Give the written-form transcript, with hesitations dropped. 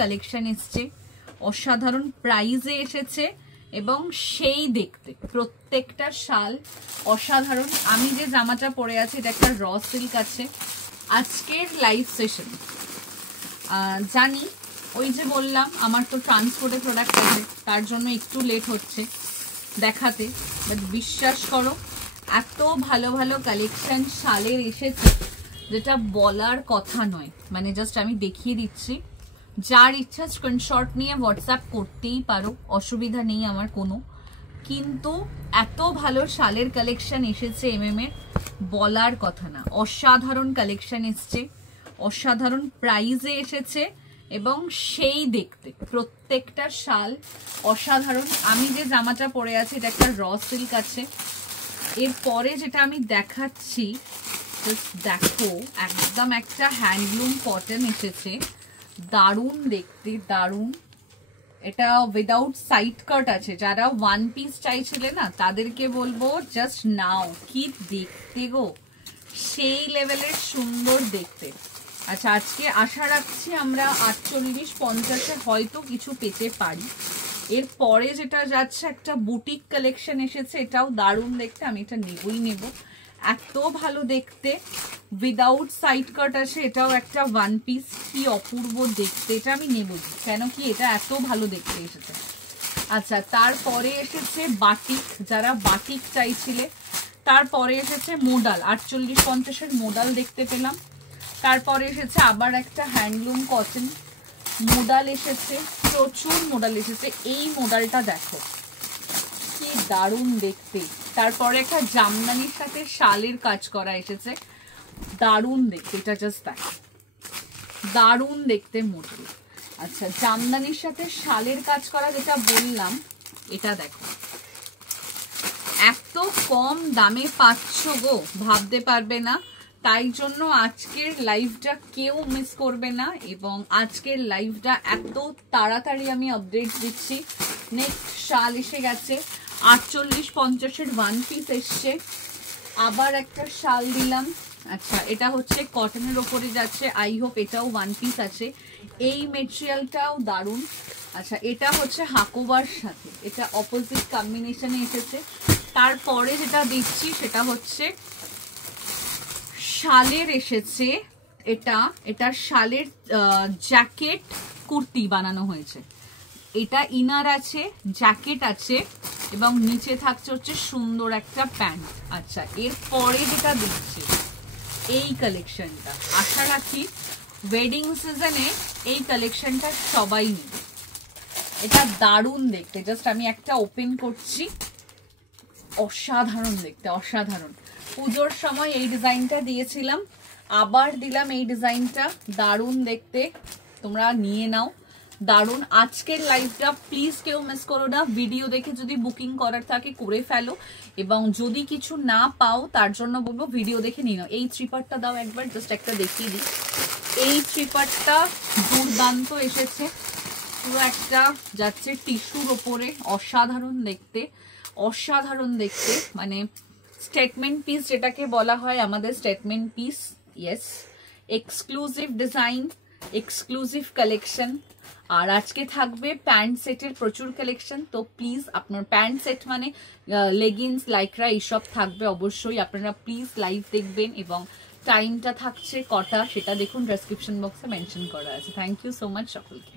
Collection এসছে, অসাধারণ প্রাইজে এসেছে এবং সেই দেখতে প্রত্যেকটা শাল অসাধারণ। আমি যে জামাটা পরে আছি এটা একটা র সিল্ক আছে। আজকের লাইভ সেশন জানি ওই যে বললাম আমার তো ট্রান্সপোর্টে প্রোডাক্ট আছে, তার জন্য একটু লেট হচ্ছে দেখাতে, বাট বিশ্বাস করো এত ভালো ভালো কালেকশন শালের এসেছে যেটা বলার কথা নয়। মানে জাস্ট আমি দেখিয়ে দিচ্ছি, যার ইচ্ছা স্ক্রিনশট নিয়ে হোয়াটসঅ্যাপ করতেই পারো, অসুবিধা নেই আমার কোনো। কিন্তু এত ভালো শালের কালেকশন এসেছে এমএম এর, বলার কথা না। অসাধারণ কালেকশন এসছে, অসাধারণ প্রাইজে এসেছে এবং সেই দেখতে প্রত্যেকটা শাল অসাধারণ। আমি যে জামাটা পরে আছি এটা একটা র সিল্ক আছে। এরপরে যেটা আমি দেখাচ্ছি দেখো, একদম একটা হ্যান্ডলুম কটন এসেছে, দারুণ দেখতে, দারুণ। এটা উইদাউট সাইড কাট আছে, যারা ওয়ান পিস চাইছিলে না তাদেরকে বলবো জাস্ট নাও। কি দেখতে গো, সেই লেভেলের সুন্দর দেখতে। আচ্ছা, আজকে আশা রাখছি আমরা 48-50-এ হয়তো কিছু পেতে পারি। এরপরে যেটা যাচ্ছে একটা বুটিক কালেকশন এসেছে, এটাও দারুণ দেখতে, আমি এটা নেবই নেব, এত ভালো দেখতে। উইদাউট সাইড কাট আছে, এটাও একটা ওয়ান পিস, কি অপূর্ব দেখতে, এটা আমি নেব কেন কি এটা এত ভালো দেখতে এসেছে। আচ্ছা, তারপরে এসেছে বাটিক, যারা বাটিক চাইছিলে। তারপরে এসেছে মোডাল, 48-50-এর মোডাল দেখতে পেলাম। তারপরে এসেছে আবার একটা হ্যান্ডলুম কটন মোডাল এসেছে, প্রচুর মোডাল এসেছে। এই মোডালটা দেখো কি দারুণ দেখতে। তারপরে একটা জামদানির সাথে শালের কাজ করা এসেছে, দারুণ দেখতে, এটা জাস্ট দেখো, দারুণ দেখতে মোডাল। আচ্ছা, জামদানির সাথে শালের কাজ করা যেটা বললাম, এটা দেখো এত কম দামে পাচ্ছ গো, ভাবতে পারবে না। তাই জন্য আজকের লাইভটা কেউ মিস করবে না এবং আজকের লাইভটা এত তাড়াতাড়ি আমি আপডেট দিচ্ছি। নেক্সট শাল এসে গেছে, 48-50-এর ওয়ান পিস এসছে, আবার একটা শাল দিলাম। আচ্ছা, এটা হচ্ছে কটনের ওপরে যাচ্ছে, আই হোপ এটাও ওয়ান পিস আছে। এই মেটেরিয়ালটাও দারুণ। আচ্ছা, এটা হচ্ছে হাকোবার সাথে, এটা অপোজিট কম্বিনেশনে এসেছে। তারপরে যেটা দিচ্ছি সেটা হচ্ছে শালের এসেছে, এটা শালের জ্যাকেট কুর্তি বানানো হয়েছে। এটা ইনার আছে, জ্যাকেট আছে এবং নিচে থাকছে হচ্ছে সুন্দর একটা প্যান্ট। আচ্ছা, এরপরে যেটা দিচ্ছি এই কালেকশনটা, আশা রাখি ওয়েডিং সিজনে এই কালেকশনটা সবাই নেবে। এটা দারুণ দেখতে, জাস্ট আমি একটা ওপেন করছি, অসাধারণ দেখতে, অসাধারণ। পুজোর সময় এই ডিজাইনটা দিয়েছিলাম, আবার দিলাম এই ডিজাইনটা, দারুণ দেখতে, তোমরা নিয়ে নাও, দারুণ। আজকের লাইভটা প্লিজ কেউ মিস করো না। ভিডিও দেখে যদি বুকিং করার থাকে করে ফেলো এবং যদি কিছু না পাও তার জন্য বলবো ভিডিও দেখে নিয়ে নাও। এই থ্রিপারটা দাও একবার, জাস্ট একটা দেখিয়ে দিই। এই থ্রিপারটা দুর্দান্ত এসেছে, পুরো একটা যাচ্ছে টিস্যুর ওপরে, অসাধারণ দেখতে, অসাধারণ দেখতে। মানে স্টেটমেন্ট পিস যেটাকে বলা হয়, আমাদের statement piece. Yes, exclusive design, exclusive collection. আর আজকে থাকবে প্যান্ট সেটের প্রচুর কালেকশন, তো প্লিজ আপনার প্যান্ট সেট মানে লেগিংস, লাইক্রা এইসব থাকবে অবশ্যই। আপনারা প্লিজ লাইভ দেখবেন এবং টাইমটা থাকছে কটা সেটা দেখুন, ডেসক্রিপশন বক্সে মেনশন করা আছে। থ্যাংক ইউ সো মাচ সকলকে।